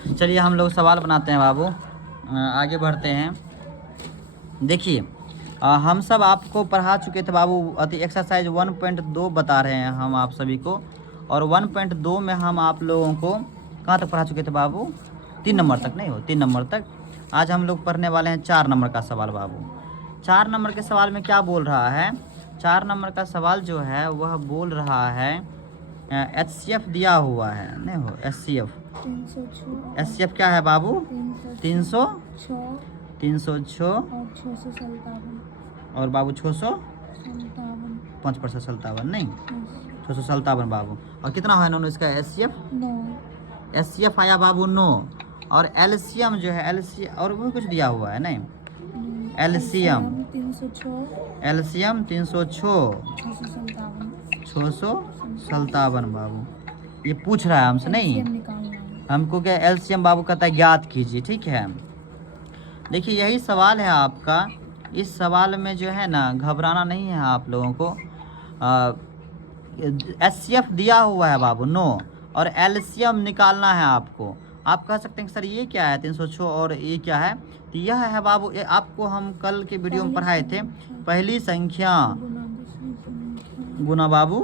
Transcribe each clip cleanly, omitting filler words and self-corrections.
चलिए हम लोग सवाल बनाते हैं बाबू, आगे बढ़ते हैं। देखिए हम सब आपको पढ़ा चुके थे बाबू, अति एक्सरसाइज 1.2 बता रहे हैं हम आप सभी को। और 1.2 में हम आप लोगों को कहाँ तक पढ़ा चुके थे बाबू? 3 नंबर तक, नहीं हो 3 नंबर तक। आज हम लोग पढ़ने वाले हैं 4 नंबर का सवाल बाबू। 4 नंबर के सवाल में क्या बोल रहा है? 4 नंबर का सवाल जो है वह बोल रहा है HCF दिया हुआ है, नहीं हो HCF। HCF क्या है बाबू? 306 और बाबू 557 नहीं 657 बाबू। और कितना है नोनो इसका HCF? HCF आया बाबू 9। और LCM जो है LCM और वो कुछ दिया हुआ है नहीं, LCM 657 बाबू। ये पूछ रहा है हमसे, नहीं हमको क्या LCM बाबू कहता है ज्ञात कीजिए, ठीक है। देखिए यही सवाल है आपका। इस सवाल में जो है ना घबराना नहीं है आप लोगों को। HCF दिया हुआ है बाबू 9 और LCM निकालना है आपको। आप कह सकते हैं कि सर ये क्या है 306 और ये क्या है? तो यह है बाबू, ये आपको हम कल के वीडियो में पढ़ाए थे। पहली संख्या गुना बाबू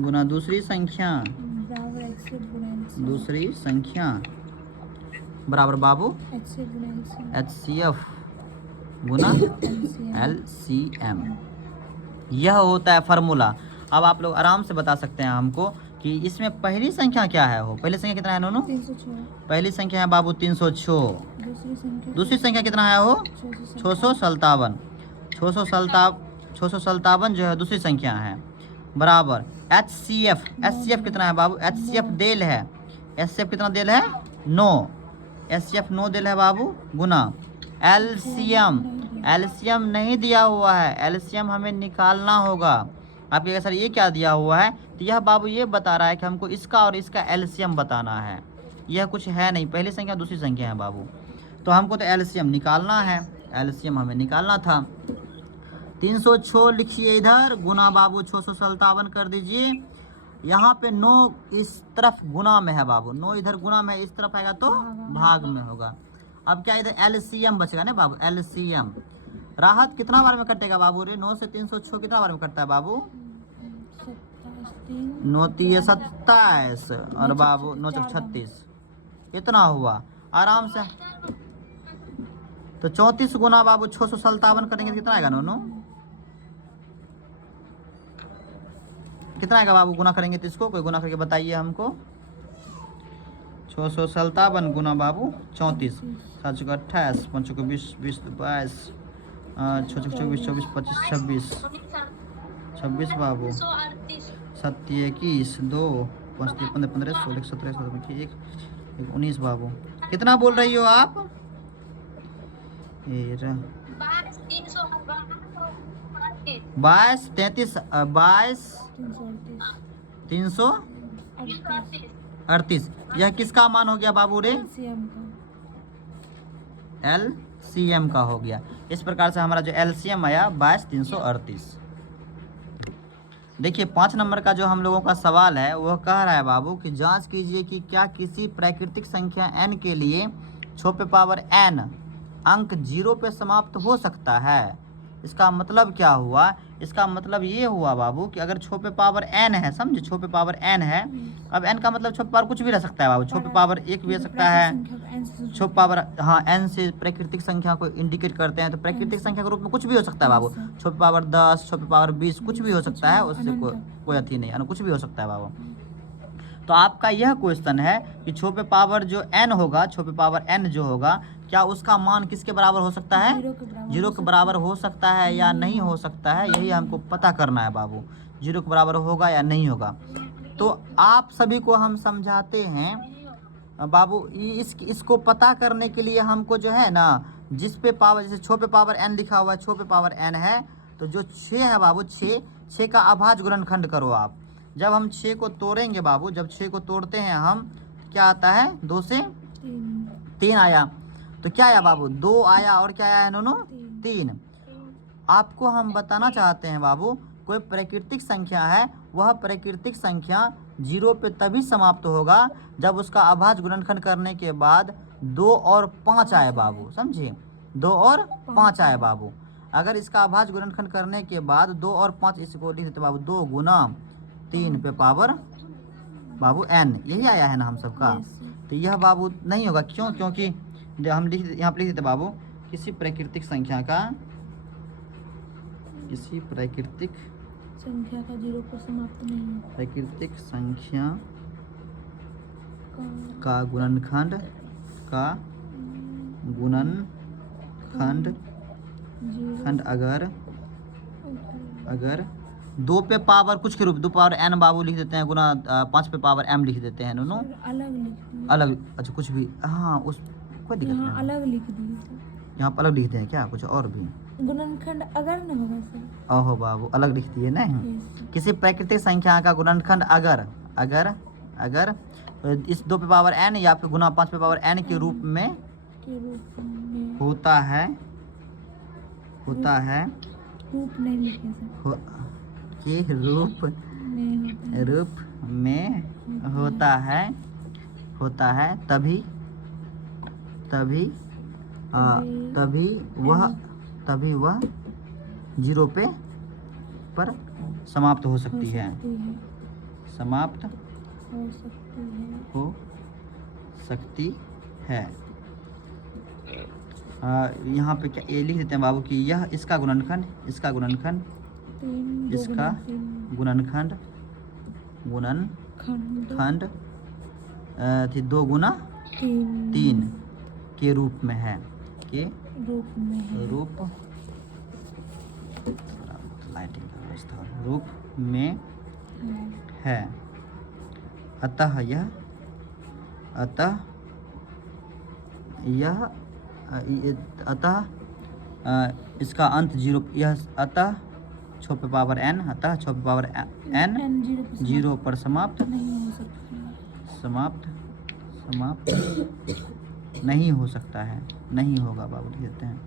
गुना दूसरी संख्या बराबर बाबू HCF गुना LCM। यह होता है फार्मूला। अब आप लोग आराम से बता सकते हैं हमको कि इसमें पहली संख्या क्या है। हो पहली संख्या कितना है नोनो? पहली संख्या है बाबू 306। दूसरी संख्या कितना है हो? 657। 657 जो है दूसरी संख्या है बराबर HCF कितना है बाबू? HCF देल है। HCF कितना देल है? 9। HCF 9 देल है बाबू गुना LCM नहीं दिया हुआ है। LCM हमें निकालना होगा। आप कहेंगे सर ये क्या दिया हुआ है? तो यह बाबू ये बता रहा है कि हमको इसका और इसका LCM बताना है। यह कुछ है नहीं, पहली संख्या दूसरी संख्या है बाबू। तो हमको तो LCM निकालना है, LCM हमें निकालना था। 306 लिखिए इधर गुना बाबू 657 कर दीजिए। यहाँ पे 9 इस तरफ गुना में है बाबू, 9 इधर गुना में, इस तरफ आएगा तो भाग में होगा। अब क्या इधर LCM बचेगा ना बाबू, LCM। राहत कितना बार में कटेगा बाबू रे? 9 से 306 कितना बार में कटता है बाबू? 9 3 27 और बाबू 9 36 इतना हुआ आराम से। तो 34 गुना बाबू 657 करेंगे तो कितना आएगा नोनो? कितना आएगा बाबू गुना करेंगे तो इसको? कोई गुना करके बताइए हमको। 657 गुना बाबू 34, 7 चौका 28, 5 चौका 20, 20 22, 6 चौका 24, 24 25 26 बाबू 7 21 2 5 15 15 16 17 17 19 बाबू। कितना बोल रही हो आप? 22 33 22 338। यह किसका मान हो गया बाबू रे? LCM का हो गया। इस प्रकार से हमारा जो LCM आया 22 338। देखिए 5 नंबर का जो हम लोगों का सवाल है वह कह रहा है बाबू कि जांच कीजिए कि क्या किसी प्राकृतिक संख्या n के लिए छोटे पावर n अंक 0 पे समाप्त हो सकता है। इसका मतलब क्या हुआ? इसका मतलब ये हुआ बाबू कि अगर छोटे पावर n है, समझे, छोटे पावर n है। अब n का मतलब छोटे पावर कुछ भी रह सकता है बाबू, छोटे पावर 1 भी रह सकता है, छोटे पावर हाँ n से प्राकृतिक संख्या को इंडिकेट करते हैं, तो प्राकृतिक संख्या के रूप में कुछ भी हो सकता है बाबू। छोटे पावर 10, छोटे पावर 20 कुछ भी हो सकता है, उससे कोई अथी नहीं है, कुछ भी हो सकता है बाबू। तो आपका यह क्वेश्चन है कि छोटे पावर जो n होगा, छोटे पावर n जो होगा, क्या उसका मान किसके बराबर हो सकता है? 0 के बराबर हो सकता है या नहीं हो सकता है, यही हमको पता करना है बाबू। 0 के बराबर होगा या नहीं होगा। तो आप सभी को हम समझाते हैं बाबू, इसको पता करने के लिए हमको जो है ना, जिस पे पावर, जैसे छोटे पावर n लिखा हुआ है, छोटे पावर n है, तो जो 6 है बाबू, 6 का अभाज्य गुणनखंड करो आप। जब हम 6 को तोड़ेंगे बाबू, जब 6 को तोड़ते हैं हम, क्या आता है? 2 से 3 आया, तो क्या आया बाबू? 2 आया और क्या आया नोनो? 3। आपको हम बताना चाहते हैं बाबू कोई प्राकृतिक संख्या है वह प्राकृतिक संख्या 0 पे तभी समाप्त होगा जब उसका अभाज्य गुणनखंड करने के बाद 2 और 5 आए बाबू, समझे, 2 और 5 आए बाबू। अगर इसका अभाज्य गुणनखंड करने के बाद 2 और 5, इसको लिख देते बाबू 2 गुना 3 पे पावर बाबू n, यही आया है ना हम सबका। तो यह बाबू नहीं होगा, क्यों? क्योंकि हम यहाँ पे लिख देते बाबू किसी प्राकृतिक संख्या का 0 पर समाप्त नहीं, प्राकृतिक संख्या का गुणनखंड अगर 2 पे पावर कुछ के रूप 2 पावर n बाबू लिख देते हैं, गुना 5 पे पावर m लिख देते हैं दोनों अलग। अच्छा कुछ भी, हाँ उस कोई दिक्कत नहीं, अलग लिख दिए, यहाँ पर अलग लिखते हैं क्या कुछ और भी? गुणनखंड अगर न होगा सर, ओहो बाबू अलग लिख दिए ना। किसी प्राकृतिक संख्या का गुणनखंड अगर इस 2 पे पावर n या फिर गुना 5 पे पावर n के रूप में होता है रूप नहीं लिखे सर, के रूप में होता है तभी वह 0 पर समाप्त हो सकती है, समाप्त हो सकती है। यहाँ पे क्या ये लिख देते हैं बाबू कि यह इसका गुणनखंड थी 2 गुना 3 के रूप में है, लाइटिंग का व्यवस्था रूप में है। अतः इसका अंत 0, यह अतः 6 पे पावर n 0 पर समाप्त नहीं हो सकता है, नहीं होगा बाबू लिख देते हैं।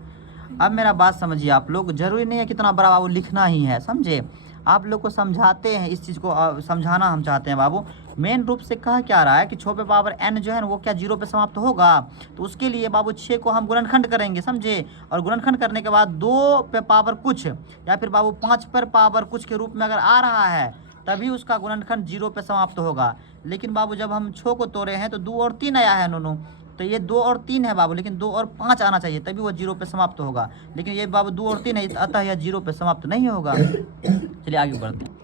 अब मेरा बात समझिए आप लोग, जरूरी नहीं है कितना बड़ा बाबू लिखना ही है, समझे, आप लोग को समझाते हैं, इस चीज़ को समझाना हम चाहते हैं बाबू। मेन रूप से कह क्या रहा है कि 6 पे पावर n जो है ना वो क्या 0 पे समाप्त होगा, तो उसके लिए बाबू 6 को हम गुणनखंड करेंगे, समझे, और गुणनखंड करने के बाद 2 पे पावर कुछ या फिर बाबू 5 पर पावर कुछ के रूप में अगर आ रहा है तभी उसका गुणनखंड 0 पे समाप्त होगा। लेकिन बाबू जब हम 6 को तोड़े हैं तो 2 और 3 आया है दोनों, तो ये 2 और 3 है बाबू, लेकिन 2 और 5 आना चाहिए तभी वो 0 पे समाप्त होगा, लेकिन ये बाबू 2 और 3 है, अतः यह 0 पे समाप्त नहीं होगा। चलिए आगे बढ़ते हैं।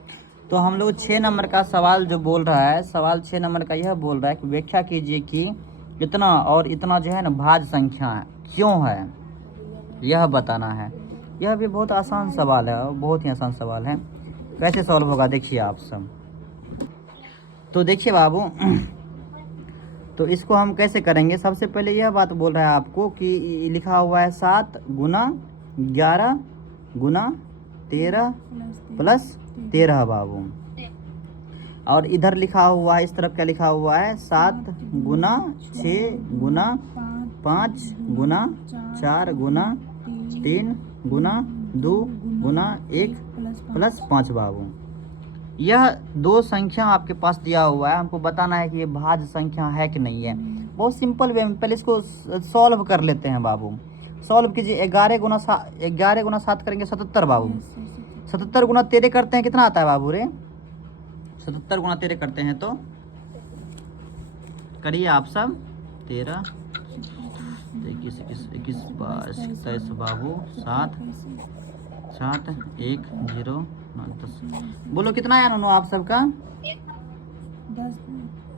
तो हम लोग 6 नंबर का सवाल जो बोल रहा है, सवाल 6 नंबर का यह बोल रहा है कि व्याख्या कीजिए कि इतना और इतना जो है ना भाज्य संख्या है क्यों है, यह बताना है। यह भी बहुत आसान सवाल है, बहुत ही आसान सवाल है। कैसे सॉल्व होगा देखिए आप सब। तो देखिए बाबू, तो इसको हम कैसे करेंगे, सबसे पहले यह बात बोल रहा है आपको कि लिखा हुआ है 7 गुना 11 गुना 13 प्लस 13 बाबू, और इधर लिखा हुआ है, इस तरफ क्या लिखा हुआ है 7 गुना 6 गुना 5 गुना 4 गुना 3 गुना 2 गुना 1 प्लस 5 बाबू। यह 2 संख्या आपके पास दिया हुआ है, हमको बताना है कि ये भाज्य संख्या है कि नहीं है। बहुत सिंपल वे में पहले इसको सॉल्व कर लेते हैं बाबू। सॉल्व कीजिए, 11 गुना 7 करेंगे 77 बाबू, 77 गुना 13 करते हैं कितना आता है बाबू रे, 77 गुना 13 करते हैं तो करिए आप सब, 13 21 22 27 बाबू 7 1 0 9 10। बोलो कितना आया नोनो आप सबका,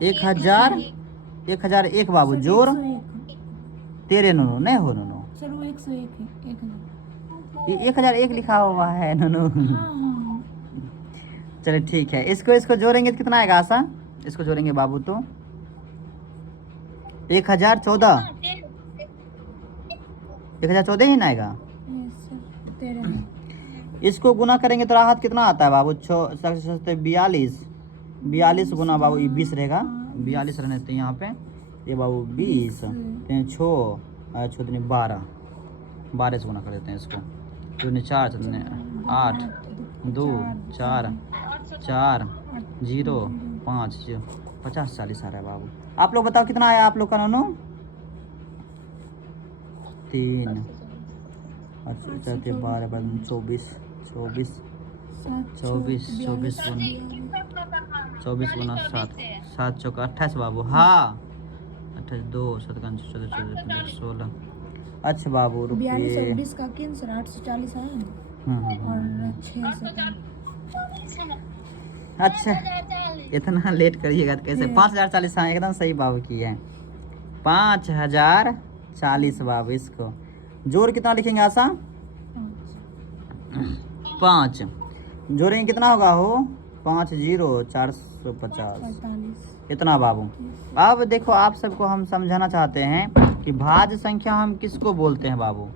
1001 बाबू, जोर 13 नोनो नहीं हो नोनो, 1001 लिखा हुआ है नोनो। चलिए ठीक है, इसको जोड़ेंगे तो कितना आएगा आशा, इसको जोड़ेंगे बाबू तो 1014 ही ना आएगा। इसको गुना करेंगे तो राहत कितना आता है बाबू, 42 गुना बाबू ये 20 रहेगा, 42 रहने देते हैं यहाँ पे, ये बाबू 20 6 12 से गुना कर देते हैं इसको, 4 8 2 4 4 0 5 50 40 आ रहा है बाबू। आप लोग बताओ कितना आया आप लोग का नोनो? 3 अच्छा के 12 24 24 24 24 गुना 7 7 चौका 28 बाबू। हाँ 28 2 7 14 14 16। अच्छा बाबू रुकिए। 42 का किन सर 840 आया और 6 सेकंड। अच्छा इतना लेट करिएगा तो कैसे? 5040। हाँ एकदम सही बाबू की है 5040 बाबू। इसको जोड़ कितना लिखेंगे आशा? 5 जोड़ेंगे कितना होगा हो? 5 0 450 इतना बाबू। अब देखो आप सबको हम समझाना चाहते हैं कि भाज्य संख्या हम किसको बोलते हैं बाबू?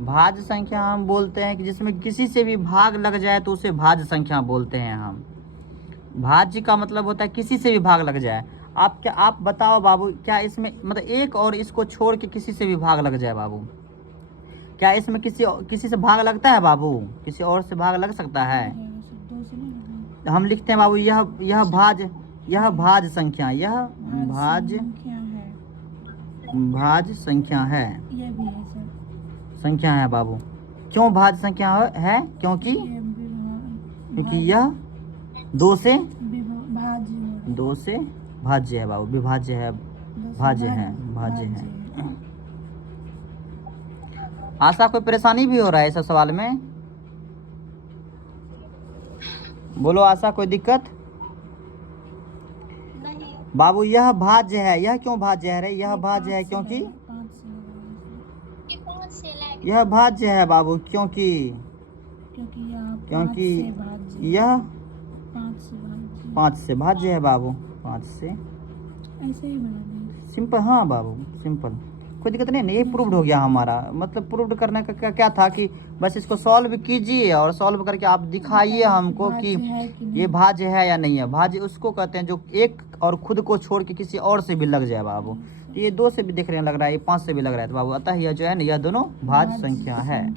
भाज्य संख्या हम बोलते हैं कि जिसमें किसी से भी भाग लग जाए तो उसे भाज्य संख्या बोलते हैं हम। भाज्य का मतलब होता है किसी से भी भाग लग जाए। आप बताओ बाबू, क्या इसमें मतलब एक और इसको छोड़ के किसी से भी भाग लग जाए बाबू? क्या इसमें किसी से भाग लगता है बाबू? किसी और से भाग लग सकता है? हम लिखते हैं बाबू यह भाज्य संख्या, यह भाज्य संख्या है। ये भी है सर। संख्या है बाबू। क्यों भाज्य संख्या है? क्योंकि यह 2 से भाज्य है बाबू। विभाज्य है, भाज्य है। आशा कोई परेशानी भी हो रहा है इस सवाल में? बोलो आशा कोई दिक्कत? नहीं बाबू यह भाज्य है। यह क्यों भाज्य है रे? यह भाज्य है क्योंकि यह भाज्य है बाबू। क्योंकि यह 5 से भाज्य है बाबू। 5 से ऐसे ही बना देंगे। सिंपल। हाँ बाबू सिंपल, कोई दिक्कत नहीं। ये प्रूव्ड हो गया हमारा। मतलब प्रूव्ड करने का क्या था कि बस इसको सॉल्व कीजिए और सॉल्व करके आप दिखाइए हमको कि ये भाज्य है या नहीं है। भाज्य उसको कहते हैं जो एक और खुद को छोड़ के किसी और से भी लग जाए बाबू। ये 2 से भी देख रहे हैं लग रहा है, ये 5 से भी लग रहा है तो बाबू अतः यह जो है ना, यह दोनों भाज्य संख्या है।